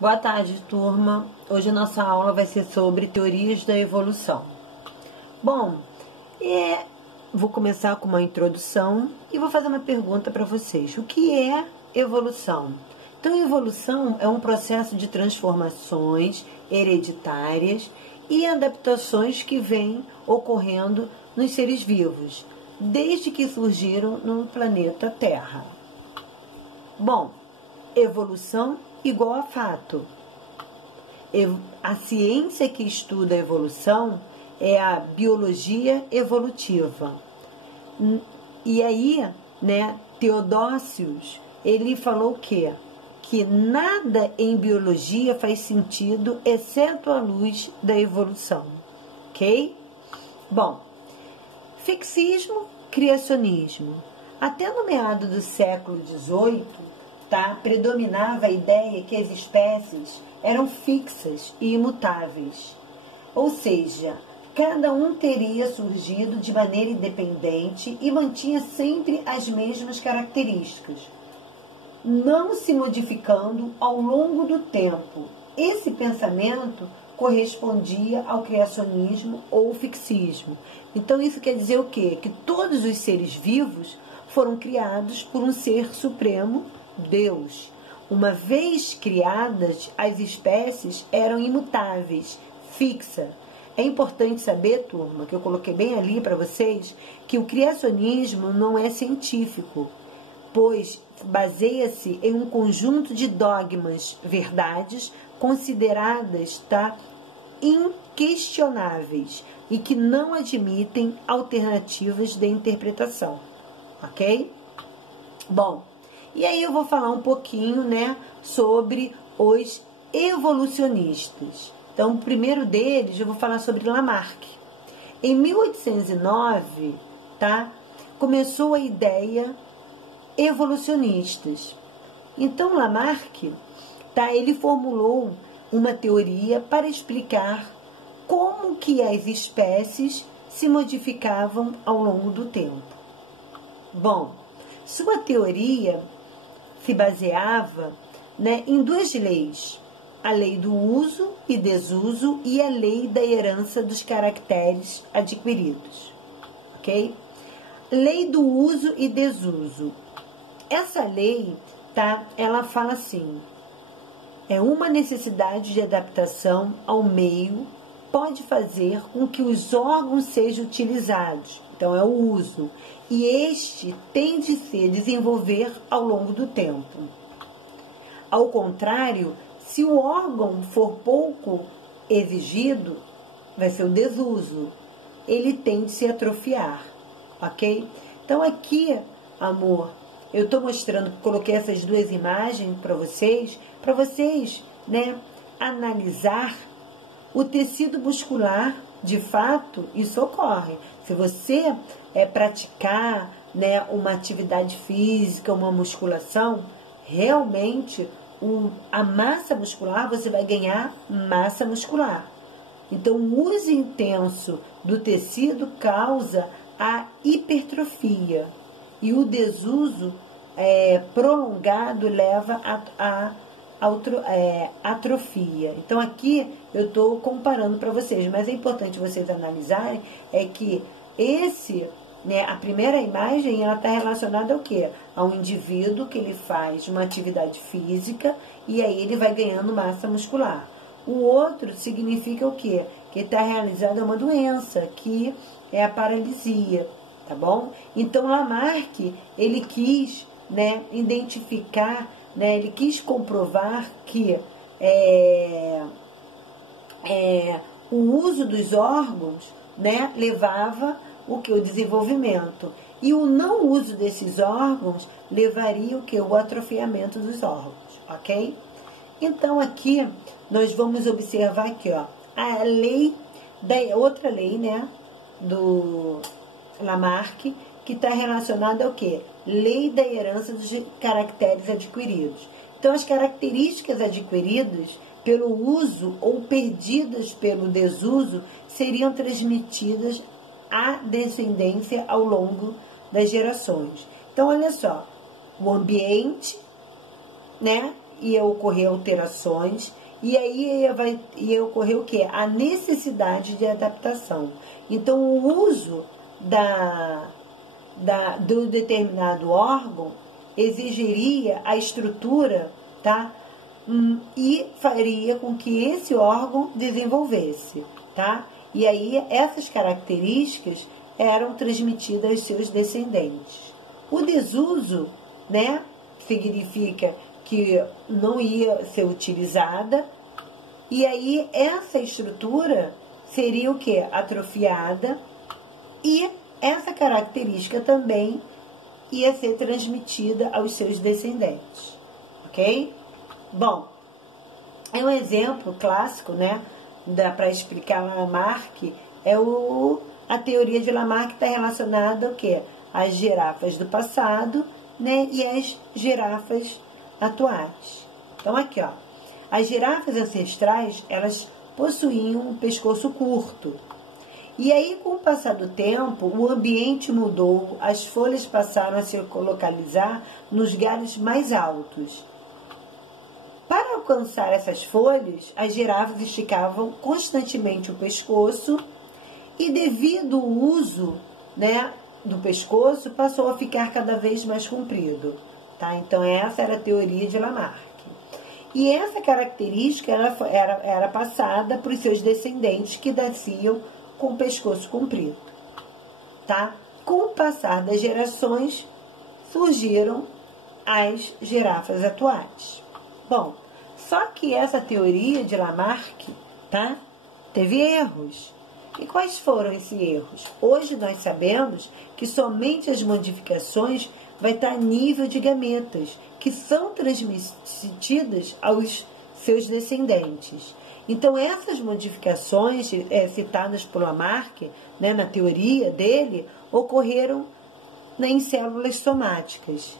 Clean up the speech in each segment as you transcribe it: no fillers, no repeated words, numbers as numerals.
Boa tarde, turma. Hoje a nossa aula vai ser sobre teorias da evolução. Bom, vou começar com uma introdução e vou fazer uma pergunta para vocês. O que é evolução? Então, evolução é um processo de transformações hereditárias e adaptações que vêm ocorrendo nos seres vivos, desde que surgiram no planeta Terra. Bom, evolução igual a fato. A ciência que estuda a evolução é a biologia evolutiva. E aí, Teodósios, ele falou o quê? Que nada em biologia faz sentido exceto à luz da evolução. Ok? Bom, fixismo, criacionismo. Até no meado do século XVIII, predominava a ideia que as espécies eram fixas e imutáveis. Ou seja, cada um teria surgido de maneira independente e mantinha sempre as mesmas características, não se modificando ao longo do tempo. Esse pensamento correspondia ao criacionismo ou fixismo. Então isso quer dizer o quê? Que todos os seres vivos foram criados por um ser supremo, Deus. Uma vez criadas, as espécies eram imutáveis, fixa. É importante saber, turma, que eu coloquei bem ali para vocês, que o criacionismo não é científico, pois baseia-se em um conjunto de dogmas, verdades consideradas inquestionáveis e que não admitem alternativas de interpretação, ok? Bom, e aí eu vou falar um pouquinho, sobre os evolucionistas. Então, o primeiro deles, eu vou falar sobre Lamarck. Em 1809, começou a ideia evolucionistas. Então, Lamarck, ele formulou uma teoria para explicar como que as espécies se modificavam ao longo do tempo. Bom, sua teoria se baseava em duas leis: a lei do uso e desuso e a lei da herança dos caracteres adquiridos, ok? Lei do uso e desuso. Essa lei, ela fala assim: é uma necessidade de adaptação ao meio, pode fazer com que os órgãos sejam utilizados. Então, é o uso. E este tem de se desenvolver ao longo do tempo. Ao contrário, se o órgão for pouco exigido, vai ser o desuso. Ele tem de se atrofiar, ok? Então, aqui, amor, eu estou mostrando, coloquei essas duas imagens para vocês, analisar o tecido muscular. De fato, isso ocorre. Se você praticar uma atividade física, uma musculação, realmente a massa muscular, você vai ganhar massa muscular. Então, o uso intenso do tecido causa a hipertrofia e o desuso prolongado leva a atrofia. Então, aqui eu estou comparando para vocês, mas é importante vocês analisarem que a primeira imagem, ela está relacionada ao quê? A um indivíduo que ele faz uma atividade física e aí ele vai ganhando massa muscular. O outro significa o quê? Que está realizada uma doença, que é a paralisia, tá bom? Então, Lamarck, ele quis identificar, ele quis comprovar que o uso dos órgãos levava o desenvolvimento, e o não uso desses órgãos levaria o atrofiamento dos órgãos, ok? Então, aqui nós vamos observar aqui, a lei, outra lei, do Lamarck, que está relacionada ao quê? Lei da herança dos caracteres adquiridos. Então, as características adquiridas pelo uso ou perdidas pelo desuso seriam transmitidas à descendência ao longo das gerações. Então, olha só, o ambiente, ia ocorrer alterações, e aí ia ocorrer o quê? A necessidade de adaptação. Então, o uso do determinado órgão exigiria a estrutura, tá? E faria com que esse órgão desenvolvesse, tá? E aí essas características eram transmitidas aos seus descendentes. O desuso, né, significa que não ia ser utilizada, e aí essa estrutura seria o quê? Atrofiada, e essa característica também ia ser transmitida aos seus descendentes, ok? Bom, é um exemplo clássico, né, para explicar Lamarck, a teoria de Lamarck está relacionada ao quê? Às girafas do passado, né, e às girafas atuais. Então, aqui, ó, as girafas ancestrais, elas possuíam um pescoço curto. E aí, com o passar do tempo, o ambiente mudou, as folhas passaram a se localizar nos galhos mais altos. Para alcançar essas folhas, as girafas esticavam constantemente o pescoço e, devido ao uso, né, do pescoço, passou a ficar cada vez mais comprido. Tá? Então, essa era a teoria de Lamarck. E essa característica era passada para os seus descendentes que nasciam com o pescoço comprido. Tá? Com o passar das gerações, surgiram as girafas atuais. Bom, só que essa teoria de Lamarck, tá, teve erros. E quais foram esses erros? Hoje nós sabemos que somente as modificações vai estar a nível de gametas, que são transmitidas aos seus descendentes. Então, essas modificações citadas por Lamarck, né, na teoria dele, ocorreram em células somáticas.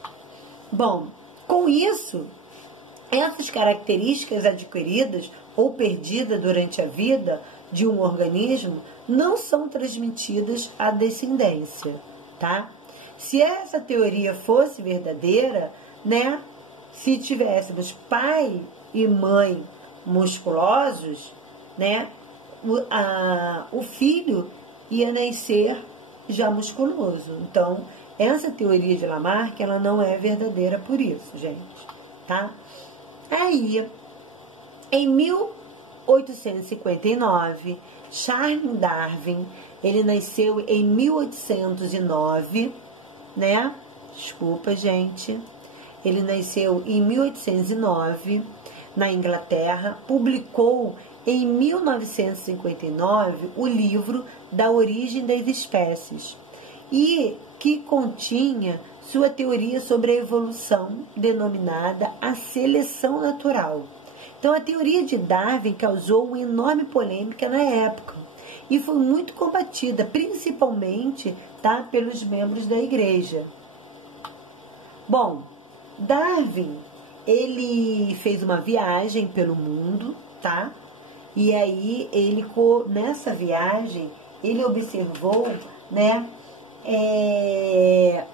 Bom, com isso, essas características adquiridas ou perdidas durante a vida de um organismo não são transmitidas à descendência, tá? Se essa teoria fosse verdadeira, né, se tivéssemos pai e mãe musculosos, né, o filho ia nascer já musculoso. Então, essa teoria de Lamarck, ela não é verdadeira por isso, gente, tá? Aí, em 1859, Charles Darwin, ele nasceu em 1809, né? Desculpa, gente. Ele nasceu em 1809, na Inglaterra, publicou em 1959 o livro Da Origem das Espécies, e que continha sua teoria sobre a evolução, denominada a seleção natural. Então, a teoria de Darwin causou uma enorme polêmica na época e foi muito combatida, principalmente, tá, pelos membros da igreja. Bom, Darwin, ele fez uma viagem pelo mundo, tá? E aí, nessa viagem, ele observou, né,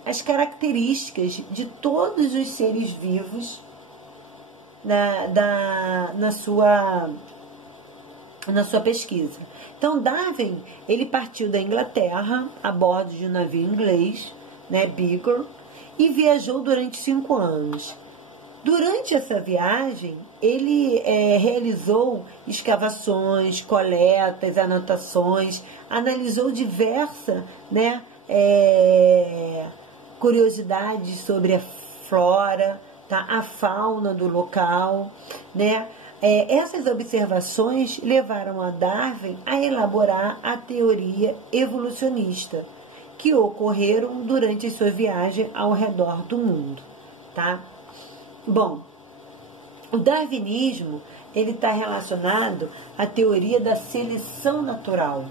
as características de todos os seres vivos na sua pesquisa. Então, Darwin, ele partiu da Inglaterra a bordo de um navio inglês, né, Beagle, e viajou durante 5 anos. Durante essa viagem, ele realizou escavações, coletas, anotações, analisou diversas, né, curiosidades sobre a flora, tá, a fauna do local, né? Essas observações levaram a Darwin a elaborar a teoria evolucionista, que ocorreram durante a sua viagem ao redor do mundo, tá? Bom, o darwinismo, ele está relacionado à teoria da seleção natural.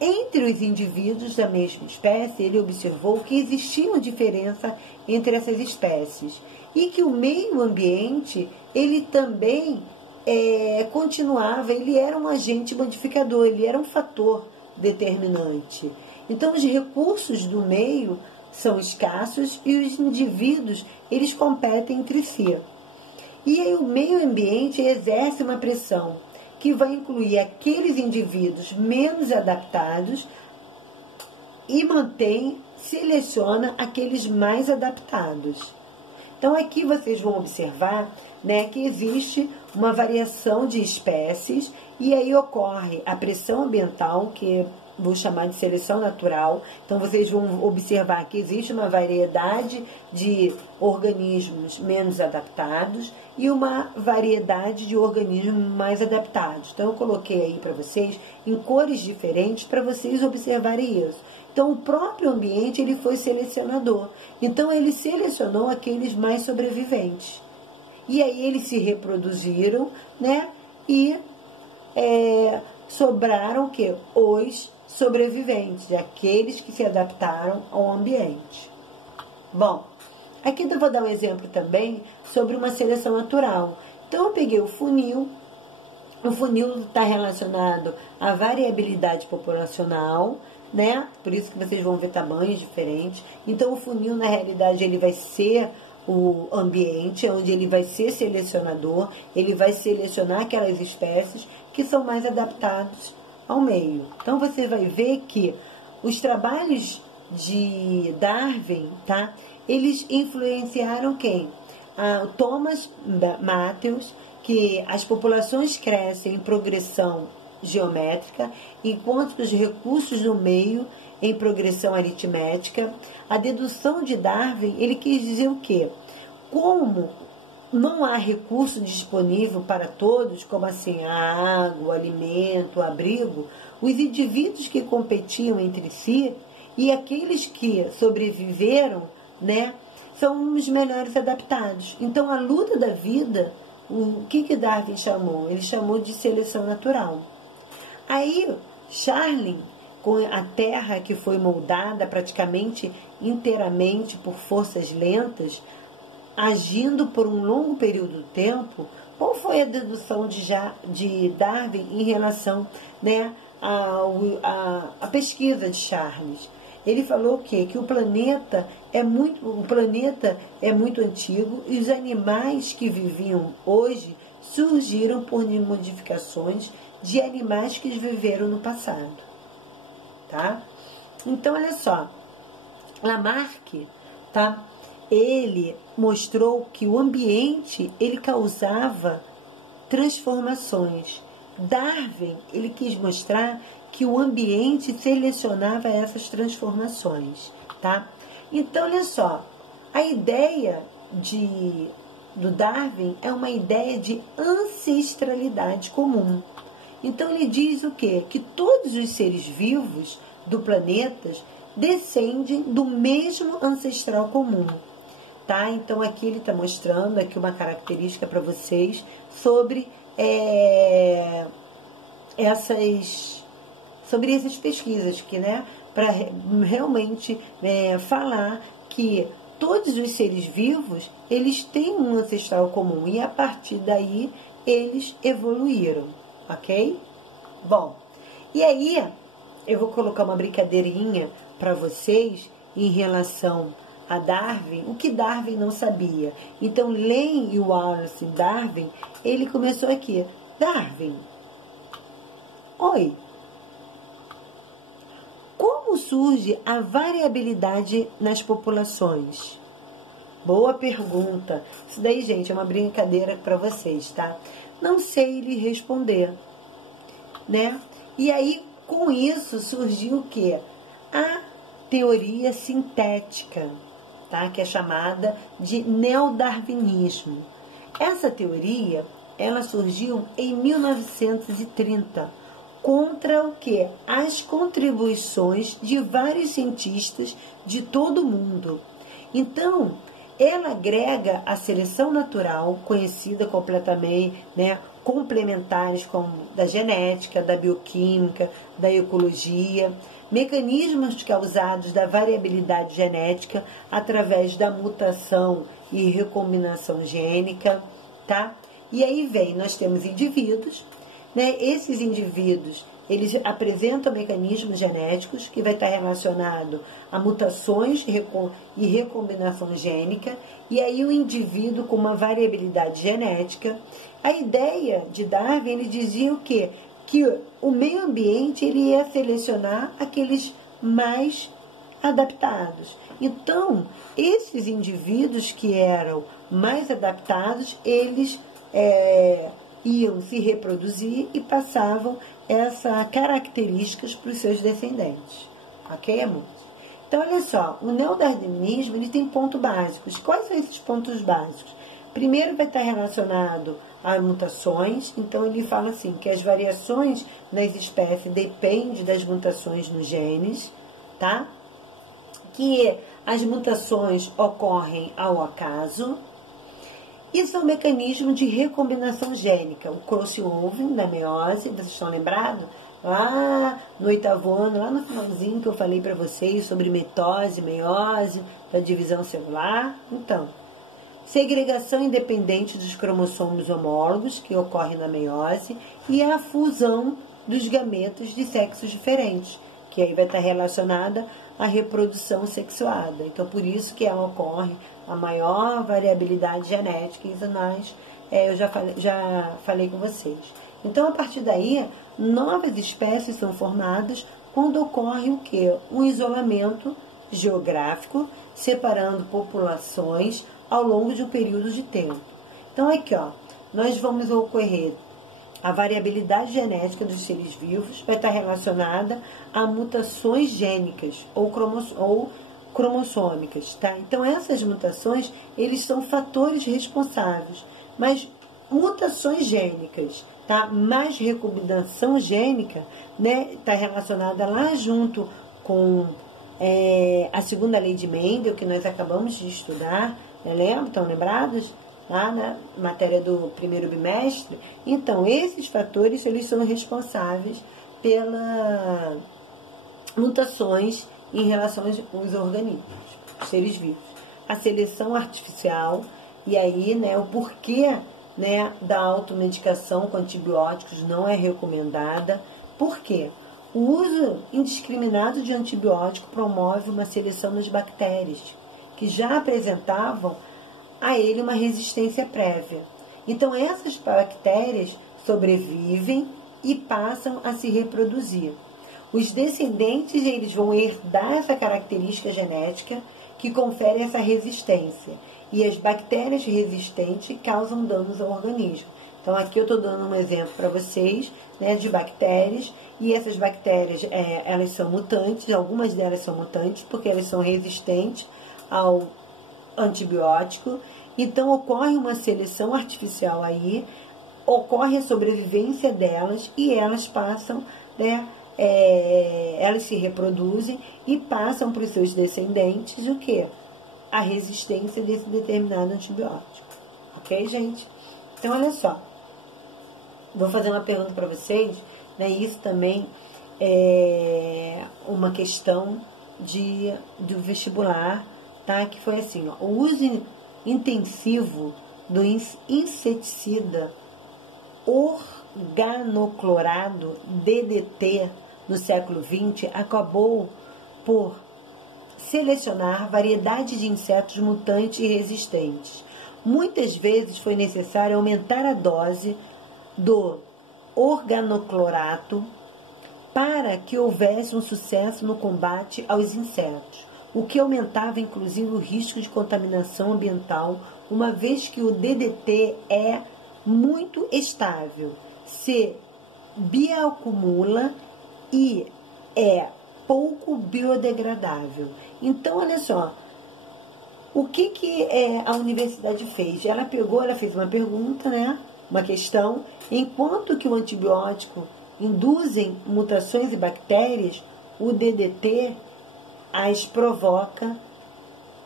Entre os indivíduos da mesma espécie, ele observou que existia uma diferença entre essas espécies e que o meio ambiente, ele também ele era um agente modificador, ele era um fator determinante. Então, os recursos do meio são escassos e os indivíduos, eles competem entre si. E aí o meio ambiente exerce uma pressão que vai incluir aqueles indivíduos menos adaptados e seleciona aqueles mais adaptados. Então aqui vocês vão observar, né, que existe uma variação de espécies e aí ocorre a pressão ambiental, que vou chamar de seleção natural. Então vocês vão observar que existe uma variedade de organismos menos adaptados e uma variedade de organismos mais adaptados. Então eu coloquei aí para vocês em cores diferentes para vocês observarem isso. Então o próprio ambiente ele foi selecionador. Então ele selecionou aqueles mais sobreviventes. E aí eles se reproduziram, né? E sobraram o quê? Os sobreviventes, aqueles que se adaptaram ao ambiente. Bom, aqui eu vou dar um exemplo também sobre uma seleção natural. Então eu peguei o funil está relacionado à variabilidade populacional, né? Por isso que vocês vão ver tamanhos diferentes. Então o funil, na realidade, ele vai ser o ambiente, onde ele vai ser selecionador, ele vai selecionar aquelas espécies que são mais adaptadas ao meio. Então você vai ver que os trabalhos de Darwin, tá? Eles influenciaram quem? Thomas Matthews, que as populações crescem em progressão geométrica, enquanto os recursos no meio em progressão aritmética. A dedução de Darwin, ele quis dizer o quê? Como não há recurso disponível para todos, como assim a água, o alimento, o abrigo, os indivíduos que competiam entre si e aqueles que sobreviveram, né, são os melhores adaptados. Então a luta da vida, o que Darwin chamou? Ele chamou de seleção natural. Aí Darwin, com a Terra que foi moldada praticamente inteiramente por forças lentas, agindo por um longo período de tempo, qual foi a dedução de Darwin em relação, né, à pesquisa de Charles? Ele falou que o planeta é muito antigo e os animais que viviam hoje surgiram por modificações de animais que viveram no passado. Tá? Então, olha só, Lamarck, tá? Ele mostrou que o ambiente ele causava transformações. Darwin, ele quis mostrar que o ambiente selecionava essas transformações, tá? Então, olha só, a ideia do Darwin é uma ideia de ancestralidade comum. Então ele diz o quê? Que todos os seres vivos do planeta descendem do mesmo ancestral comum. Tá? Então aqui ele está mostrando aqui uma característica para vocês sobre essas pesquisas que, né, para realmente falar que todos os seres vivos eles têm um ancestral comum e a partir daí eles evoluíram, ok? Bom, e aí eu vou colocar uma brincadeirinha para vocês em relação a Darwin, o que Darwin não sabia. Então, Lane e Wallace Darwin, ele começou aqui. Darwin, oi, como surge a variabilidade nas populações? Boa pergunta. Isso daí, gente, é uma brincadeira para vocês, tá? Não sei lhe responder, né? E aí, com isso, surgiu o quê? A teoria sintética, tá? Que é chamada de neodarwinismo. Essa teoria, ela surgiu em 1930, contra o quê? As contribuições de vários cientistas de todo o mundo. Então, ela agrega a seleção natural, conhecida completamente, né, complementares como da genética, da bioquímica, da ecologia, mecanismos causados da variabilidade genética através da mutação e recombinação gênica, tá? E aí nós temos indivíduos, né? Esses indivíduos, eles apresentam mecanismos genéticos que vai estar relacionado a mutações e recombinação gênica, e aí o indivíduo com uma variabilidade genética. A ideia de Darwin, ele dizia o quê? Que o meio ambiente ele ia selecionar aqueles mais adaptados. Então, esses indivíduos que eram mais adaptados, eles iam se reproduzir e passavam essas características para os seus descendentes. Ok, amor? Então, olha só, o neodarwinismo ele tem pontos básicos. Quais são esses pontos básicos? Primeiro vai estar relacionado a mutações, então ele fala assim, que as variações nas espécies dependem das mutações nos genes, tá? Que as mutações ocorrem ao acaso, e são mecanismos de recombinação gênica. O crossover da meiose, vocês estão lembrados? Lá no 8º ano, lá no finalzinho que eu falei para vocês sobre mitose, meiose, da divisão celular. Então, segregação independente dos cromossomos homólogos, que ocorre na meiose, e a fusão dos gametos de sexos diferentes, que aí vai estar relacionada à reprodução sexuada. Então, por isso que ela ocorre a maior variabilidade genética, isso eu já falei com vocês. Então, a partir daí, novas espécies são formadas quando ocorre o quê? Um isolamento geográfico, separando populações ao longo de um período de tempo. Então, aqui, ó, nós vamos ocorrer a variabilidade genética dos seres vivos, vai estar relacionada a mutações gênicas ou cromossômicas, tá? Então, essas mutações, eles são fatores responsáveis, mas mutações gênicas, tá? Mais recombinação gênica, né? Está relacionada lá junto com a segunda lei de Mendel, que nós acabamos de estudar, né? Lembram? Estão lembrados? Lá na matéria do primeiro bimestre. Então, esses fatores, eles são responsáveis pelas mutações em relação aos organismos, os seres vivos. A seleção artificial, e aí, né, o porquê, né, da automedicação com antibióticos não é recomendada. Por quê? O uso indiscriminado de antibiótico promove uma seleção das bactérias, que já apresentavam a ele uma resistência prévia. Então, essas bactérias sobrevivem e passam a se reproduzir. Os descendentes, eles vão herdar essa característica genética que confere essa resistência. E as bactérias resistentes causam danos ao organismo. Então, aqui eu estou dando um exemplo para vocês, né, de bactérias. E essas bactérias, elas são mutantes, algumas delas são mutantes, porque elas são resistentes ao antibiótico. Então, ocorre uma seleção artificial aí, ocorre a sobrevivência delas e elas passam, né, elas se reproduzem e passam para os seus descendentes o quê? A resistência desse determinado antibiótico. Ok, gente? Então, olha só. Vou fazer uma pergunta para vocês, né? Isso também é uma questão do vestibular, tá? Que foi assim, ó, o uso intensivo do inseticida organoclorado, DDT, no século XX, acabou por selecionar variedades de insetos mutantes e resistentes. Muitas vezes foi necessário aumentar a dose do organoclorato para que houvesse um sucesso no combate aos insetos, o que aumentava inclusive o risco de contaminação ambiental, uma vez que o DDT é muito estável, se bioacumula e é pouco biodegradável. Então, olha só, o que a universidade fez? Ela fez uma pergunta, né? Uma questão, enquanto que o antibiótico induzem mutações e bactérias, o DDT as provoca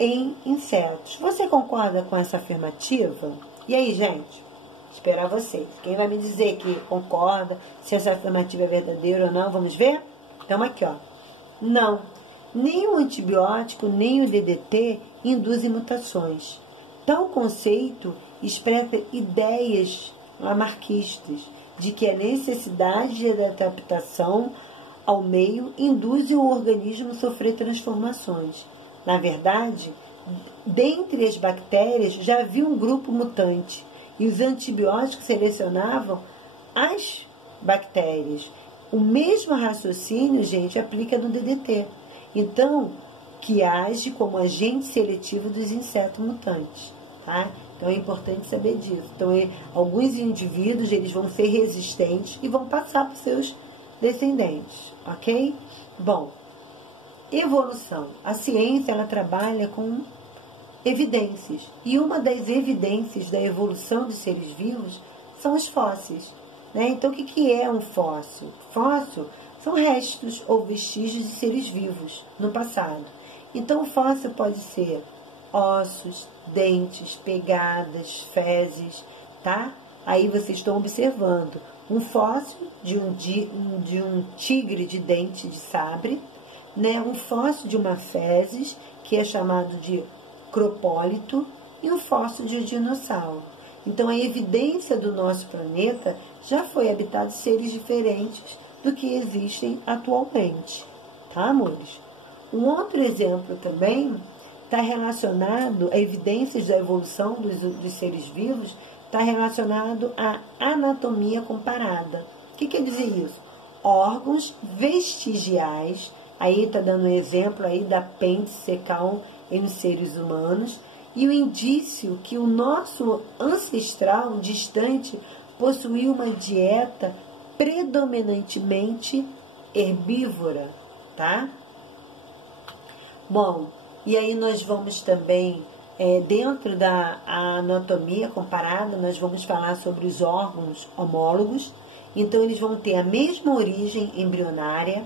em insetos. Você concorda com essa afirmativa? E aí, gente? Esperar vocês. Quem vai me dizer que concorda, se essa afirmativa é verdadeira ou não? Vamos ver? Então, aqui, ó. Não. Nem o antibiótico, nem o DDT induzem mutações. Tal conceito expressa ideias lamarquistas de que a necessidade de adaptação ao meio induz o organismo a sofrer transformações. Na verdade, dentre as bactérias já havia um grupo mutante e os antibióticos selecionavam as bactérias. O mesmo raciocínio, gente, aplica no DDT. Então, que age como agente seletivo dos insetos mutantes, tá? Então é importante saber disso. Então, alguns indivíduos eles vão ser resistentes e vão passar para os seus descendentes, ok? Bom, evolução. A ciência ela trabalha com evidências e uma das evidências da evolução dos seres vivos são os fósseis, né? Então, o que é um fóssil? Fóssil são restos ou vestígios de seres vivos no passado. Então, o fóssil pode ser ossos, dentes, pegadas, fezes, tá? Aí vocês estão observando um fóssil de um tigre de dente de sabre, né? Um fóssil de uma fezes, que é chamado de cropólito, e um fóssil de um dinossauro. Então, a evidência do nosso planeta já foi habitado de seres diferentes do que existem atualmente, tá, amores? Um outro exemplo também está relacionado a evidências da evolução dos seres vivos, está relacionado à anatomia comparada. O que quer dizer isso? Órgãos vestigiais, aí está dando um exemplo aí da apêndice secal em seres humanos, e o indício que o nosso ancestral distante possuía uma dieta predominantemente herbívora, tá? Bom, e aí nós vamos também, dentro da anatomia comparada, nós vamos falar sobre os órgãos homólogos. Então, eles vão ter a mesma origem embrionária,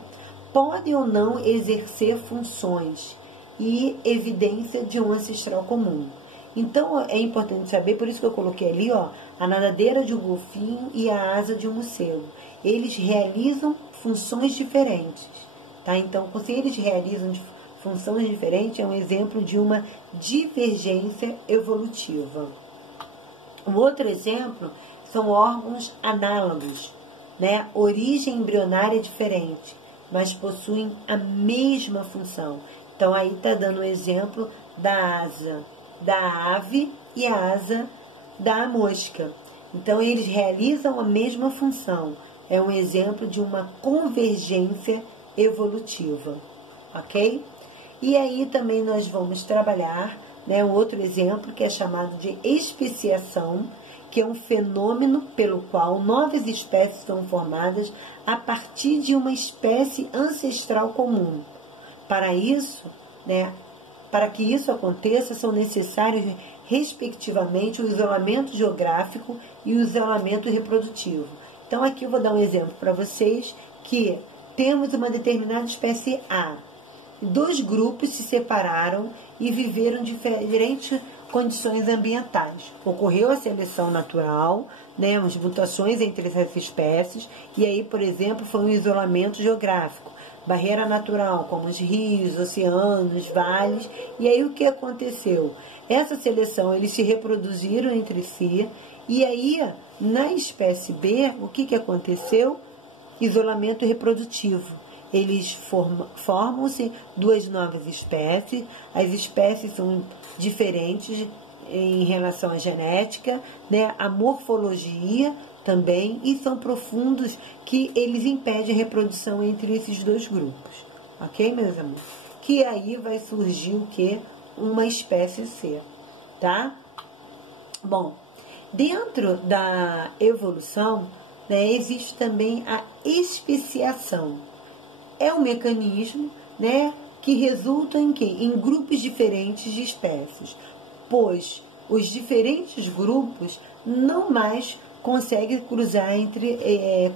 podem ou não exercer funções e evidência de um ancestral comum. Então, é importante saber, por isso que eu coloquei ali, ó, a nadadeira de um golfinho e a asa de um morcego. Eles realizam funções diferentes, tá? Então, se eles realizam funções diferentes, é um exemplo de uma divergência evolutiva. Um outro exemplo são órgãos análogos, né? Origem embrionária diferente, mas possuem a mesma função. Então, aí está dando o exemplo da asa da ave e a asa da mosca. Então, eles realizam a mesma função. É um exemplo de uma convergência evolutiva, ok? E aí também nós vamos trabalhar, né, um outro exemplo que é chamado de especiação, que é um fenômeno pelo qual novas espécies são formadas a partir de uma espécie ancestral comum. Para isso, né, para que isso aconteça, são necessários, respectivamente, o isolamento geográfico e o isolamento reprodutivo. Então, aqui eu vou dar um exemplo para vocês, que temos uma determinada espécie A. Dois grupos se separaram e viveram diferentes condições ambientais. Ocorreu a seleção natural, né, as mutações entre essas espécies, e aí, por exemplo, foi um isolamento geográfico, barreira natural, como os rios, oceanos, vales. E aí o que aconteceu? Essa seleção, eles se reproduziram entre si, e aí, na espécie B, o que aconteceu? Isolamento reprodutivo. Eles formam-se duas novas espécies, as espécies são diferentes em relação à genética, né, a morfologia também, e são profundos que eles impedem a reprodução entre esses dois grupos. Ok, meus amores? Que aí vai surgir o quê? Uma espécie C, tá? Bom, dentro da evolução, né, existe também a especiação. É um mecanismo, né, que resulta em quê? Em grupos diferentes de espécies, pois os diferentes grupos não mais conseguem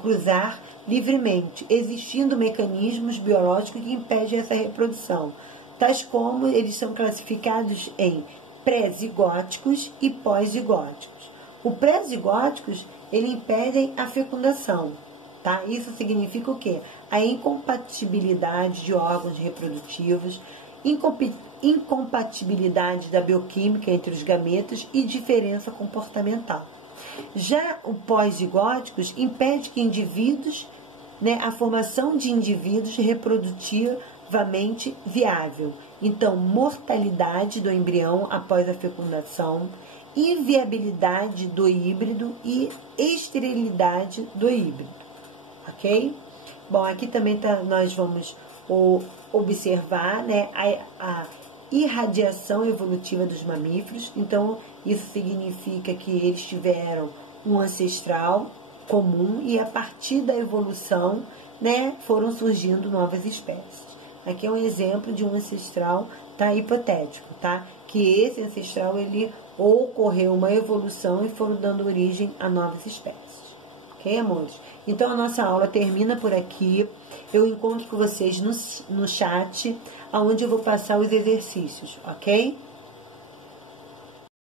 cruzar livremente, existindo mecanismos biológicos que impedem essa reprodução, tais como eles são classificados em pré-zigóticos e pós-zigóticos. O pré-zigóticos, ele impedem a fecundação, tá? Isso significa o quê? A incompatibilidade de órgãos reprodutivos, incompatibilidade da bioquímica entre os gametas e diferença comportamental. Já o pós-zigóticos impede que indivíduos, né, a formação de indivíduos reprodutivamente viável. Então, mortalidade do embrião após a fecundação, inviabilidade do híbrido e esterilidade do híbrido, ok? Bom, aqui também nós vamos observar, né, a irradiação evolutiva dos mamíferos. Então, isso significa que eles tiveram um ancestral comum e a partir da evolução, né, foram surgindo novas espécies. Aqui é um exemplo de um ancestral, tá, hipotético, tá? Que esse ancestral, ele ocorreu uma evolução e foram dando origem a novas espécies. Ok, amores? Então, a nossa aula termina por aqui. Eu encontro com vocês no chat, onde eu vou passar os exercícios, ok?